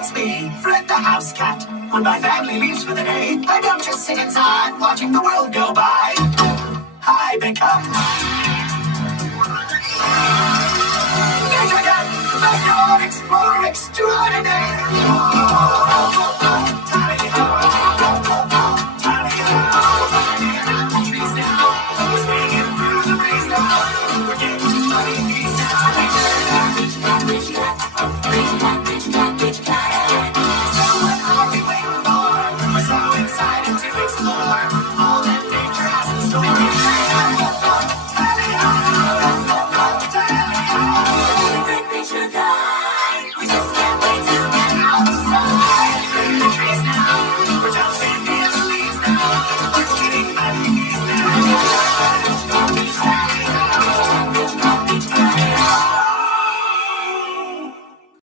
That's me, Fred the house cat. When my family leaves for the day, I don't just sit inside watching the world go by. I become Ninja Cat, the Explorer Extraordinaire.